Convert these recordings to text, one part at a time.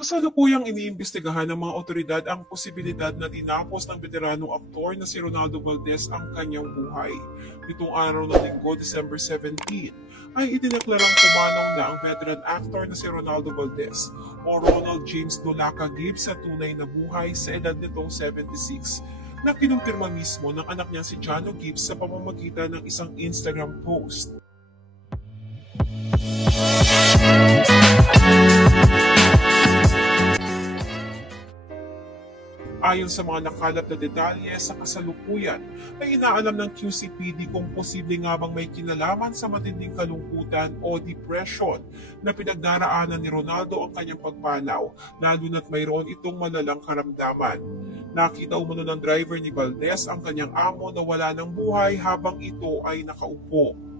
Kasalukuyang iniimbestigahan ng mga otoridad ang posibilidad na tinapos ng veteranong aktor na si Ronaldo Valdez ang kanyang buhay. Nitong araw ng Linggo, December 17, ay idineklarang pumanaw na ang veteran actor na si Ronaldo Valdez o Ronald James Dolaca Gibbs sa tunay na buhay sa edad nitong 76 na kinumpirma mismo ng anak niya si Jano Gibbs sa pamamagitan ng isang Instagram post. Ayon sa mga nakalap na detalye sa kasalukuyan, ay inaalam ng QCPD kung posible nga bang may kinalaman sa matinding kalungkutan o depression na pinagdaraanan ni Ronaldo ang kanyang pagpanaw, lalo na't mayroon itong malalang karamdaman. Nakita umano ng driver ni Valdez ang kanyang amo na wala ng buhay habang ito ay nakaupo.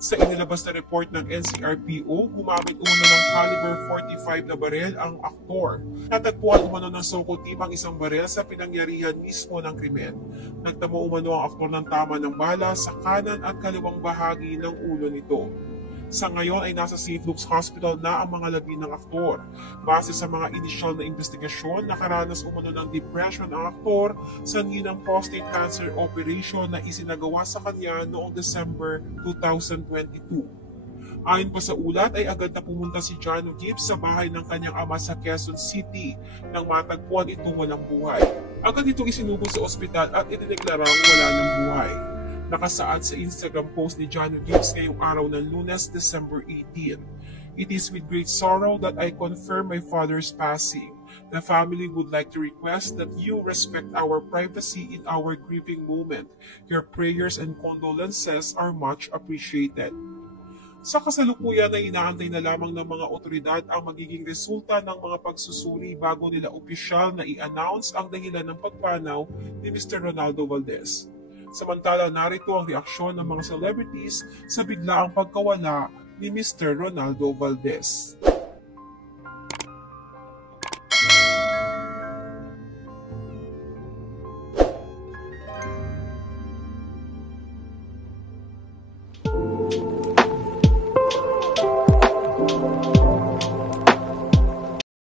Sa inilabas na report ng NCRPO, gumamit umano ng caliber 45 na barel ang aktor. Natagpuan umano ng SOCO team ang isang barel sa pinangyarihan mismo ng krimen. Nagtamo umano ang aktor ng tama ng bala sa kanan at kaliwang bahagi ng ulo nito. Sa ngayon ay nasa St. Luke's Hospital na ang mga labi ng aktor. Base sa mga inisyal na investigasyon, nakaranas umano ng depression ang aktor sa ng prostate cancer operation na isinagawa sa kanya noong December 2022. Ayon pa sa ulat ay agad na pumunta si Jano Gibbs sa bahay ng kanyang ama sa Quezon City nang matagpuan itong walang buhay. Agad itong isinugod sa ospital at idineklarang wala ng buhay. Nakasaad sa Instagram post ni Jano Gibbs ngayong araw ng Lunes, December 18. It is with great sorrow that I confirm my father's passing. The family would like to request that you respect our privacy in our grieving moment. Your prayers and condolences are much appreciated. Sa kasalukuyan ay inaantay na lamang ng mga otoridad ang magiging resulta ng mga pagsusuri bago nila opisyal na i-announce ang dahilan ng pagpanaw ni Mr. Ronaldo Valdez. Samantala, narito ang reaksyon ng mga celebrities sa biglaang pagkawala ni Mr. Ronaldo Valdez.